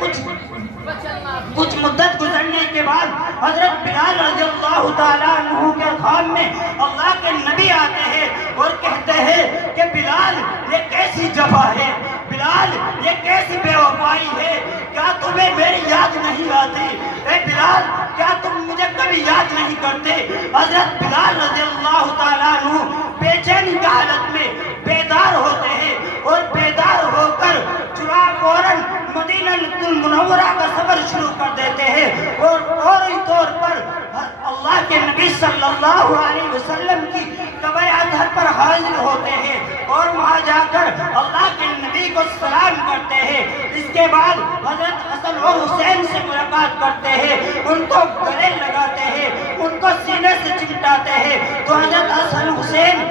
کچھ مدت گزرنے کے بعد حضرت بلال رضی اللہ تعالیٰ عنہ کے خواب میں اللہ کے نبی آتے ہیں اور کہتے ہیں کہ بلال یہ کیسی جفا ہے، بلال یہ کیسی بے وفائی ہے، کیا تمہیں میری یاد نہیں آتی؟ اے بلال کیا تم مجھے کبھی یاد نہیں کرتے؟ حضرت بلال رضی اللہ تعالیٰ عنہ بے چینی کی حالت میں بیدار ہوتے ہیں اور بیدار ہو کر فوراً مدینہ المنورہ کا سفر شروع کر دیتے ہیں اور فوری طور پر اللہ کے نبی صلی اللہ علیہ وسلم کی قبر اطہر پر حاضر ہوتے ہیں اور وہاں جا کر اللہ کے نبی کو سلام کرتے ہیں۔ اس کے بعد حضرت حسن اور حسین سے ملاقات کرتے ہیں، ان کو گلے لگاتے ہیں، ان کو سینے سے چمٹاتے ہیں تو حضرت حسن حسین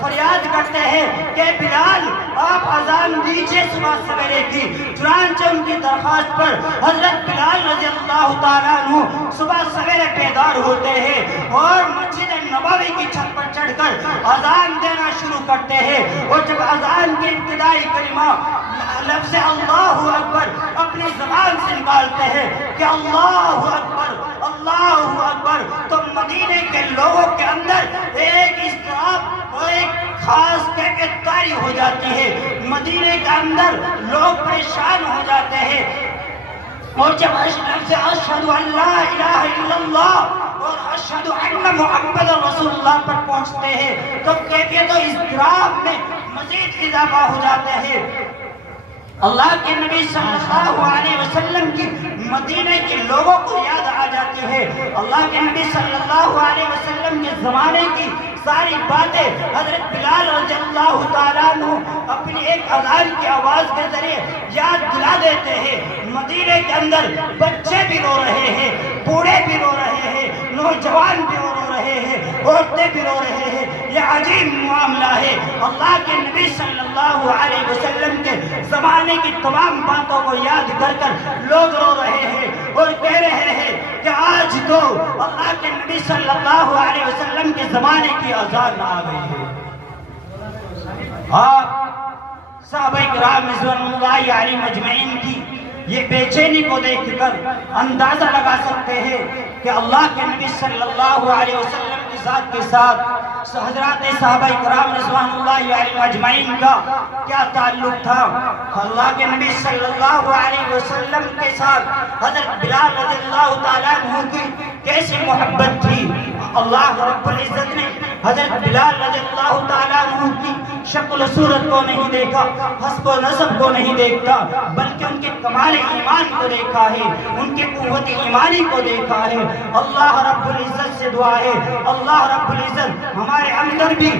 فریاد کرتے ہیں کہ بلال آپ اذان دیجئے صبح سویرے کی۔ چنانچہ ان کی درخواست پر حضرت بلال رضی اللہ تعالیٰ عنہ صبح سویرے بیدار ہوتے ہیں اور مسجد نبوی کی چھت پر چڑھ کر اذان دینا شروع کرتے ہیں اور جب اذان کی ابتدائی کلمہ لفظ اللہ اکبر اپنی زبان سے نکالتے ہیں کہ اللہ اکبر اللہ اکبر، تو مدینے کے لوگوں کے اندر ایک اضطراب اور ایک خاص کیفیت طاری ہو جاتی ہے۔ مدینے کے اندر لوگ پریشان ہو جاتے ہیں اور جب لفظ اشہد ان لا الہ الا اللہ اور اشہد ان محمد رسول اللہ پر پہنچتے ہیں تو کیفیت و اضطراب میں مزید اضافہ ہو جاتے ہیں۔ اللہ کے نبی صلی اللہ علیہ وسلم کی مدینہ کے لوگوں کو یاد آ جاتی ہے۔ اللہ کے نبی صلی اللہ علیہ وسلم کے زمانے کی ساری باتیں حضرت بلال رضی اللہ تعالیٰ عنہ اپنی ایک اذان کی آواز کے ذریعے یاد دلا دیتے ہیں۔ مدینے کے اندر بچے بھی رو رہے ہیں، بوڑھے بھی رو رہے ہیں، نوجوان بھی رو رہے ہیں، عورتیں بھی رو رہے ہیں۔ یہ عجیب معاملہ ہے۔ اللہ کے نبی صلی اللہ علیہ وسلم کے زمانے کی تمام باتوں کو یاد کر کر لوگ رو رہے ہیں اور کہہ رہے ہیں کہ آج تو اللہ کے نبی صلی اللہ علیہ وسلم کے زمانے کی اذان آ گئی ہے۔ آپ صحابہ کرام رضوان اللہ علیہ مجمعین کی یہ بے چینی کو دیکھ کر اندازہ لگا سکتے ہیں کہ اللہ کے نبی صلی اللہ علیہ وسلم کی ذات کے ساتھ حضرات صحابہ کرام رضوان اللہ علیہ مجمعین کا کیا تعلق تھا۔ اللہ کے نبی صلی اللہ علیہ وسلم کے ساتھ حضرت بلال رضی اللہ تعالیٰ عنہ کی کیسی محبت تھی۔ اللہ رب العزت نے حضرت بلال رضی اللہ تعالیٰ عنہ کی شکل و صورت کو نہیں دیکھا، حسب و نسب کو نہیں دیکھتا، بلکہ ان کے کمال ایمان کو دیکھا ہے، ان کی قوت ایمانی کو دیکھا ہے۔ اللہ رب العزت سے دعا ہے اللہ رب العزت ہمارے اندر بھی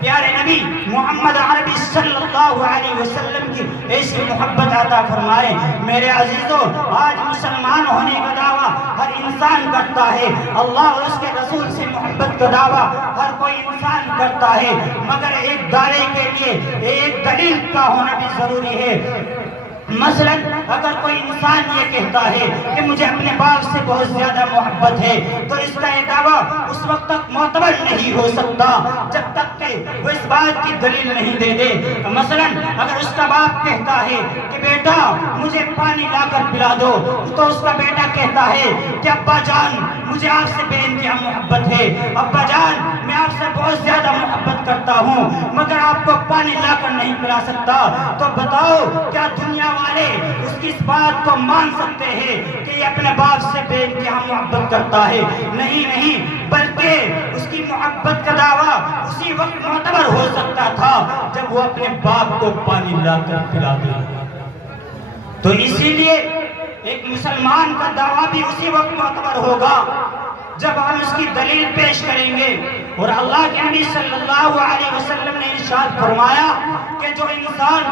پیارے نبی محمد عربی صلی اللہ علیہ وسلم کی ایسی محبت عطا فرمائے۔ میرے عزیزوں، آج مسلمان ہونے کا دعویٰ ہر انسان کرتا ہے، اللہ اور اس کے رسول سے محبت کا دعویٰ ہر کوئی انسان کرتا ہے، مگر ایک دعوے کے لیے ایک دلیل کا ہونا بھی ضروری ہے۔ مثلا اگر کوئی انسان یہ کہتا ہے کہ مجھے اپنے باپ سے بہت زیادہ محبت ہے تو اس کا یہ دعویٰ اس وقت تک معتبر نہیں ہو سکتا جب تک کہ وہ اس بات کی دلیل نہیں دے دے۔ مثلا اگر اس کا باپ کہتا ہے کہ بیٹا مجھے پانی لا کر پلا دو تو اس کا بیٹا کہتا ہے کہ ابا جان مجھے آپ سے بے انتہا محبت ہے، ابا جان میں آپ سے بہت زیادہ محبت کرتا ہوں مگر آپ کو پانی لا کر نہیں پلا سکتا۔ تو بتاؤ کیا دنیا والے اس کی اس بات کو مان سکتے ہیں کہ یہ اپنے باپ سے بے انتہا محبت کرتا ہے؟ نہیں، بلکہ اس کی محبت کا دعویٰ اسی وقت معتبر ہو سکتا تھا جب وہ اپنے باپ کو پانی لا کر پلا دے۔ تو اسی لیے ایک مسلمان کا دعویٰ بھی اسی وقت معتبر ہوگا جب ہم اس کی دلیل پیش کریں گے۔ اور اللہ کے نبی صلی اللہ علیہ وسلم نے ارشاد فرمایا کہ جو انسان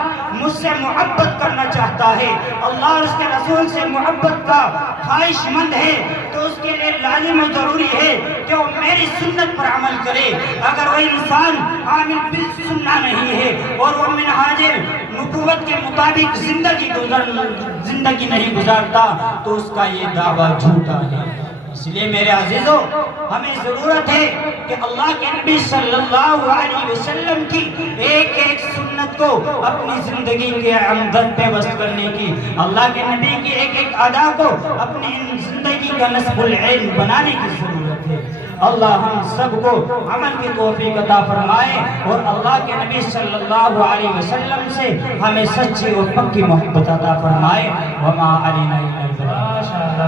مجھ سے محبت کرنا چاہتا ہے، اللہ اور اس کے رسول سے محبت کا خواہش مند ہے، تو اس کے لیے لازم و ضروری ہے کہ وہ میری سنت پر عمل کرے۔ اگر وہ انسان عامل بالسنہ نہیں ہے اور وہ منہاج نبوت کے مطابق زندگی نہیں گزارتا تو اس کا یہ دعویٰ جھوٹا ہے۔ اس لیے میرے عزیزوں، ہمیں ضرورت ہے کہ اللہ کے نبی صلی اللہ علیہ وسلم کی ایک سنت کو اپنی زندگی کے اندر پہ بس کرنے کی، اللہ کے نبی کی ایک ادا کو اپنی زندگی کا نصب العین بنانے کی ضرورت ہے۔ اللہ ہم سب کو عمل کی توفیق عطا فرمائے اور اللہ کے نبی صلی اللہ علیہ وسلم سے ہمیں سچی اور پکی محبت عطا فرمائے۔ وما علینا الا البلاغ۔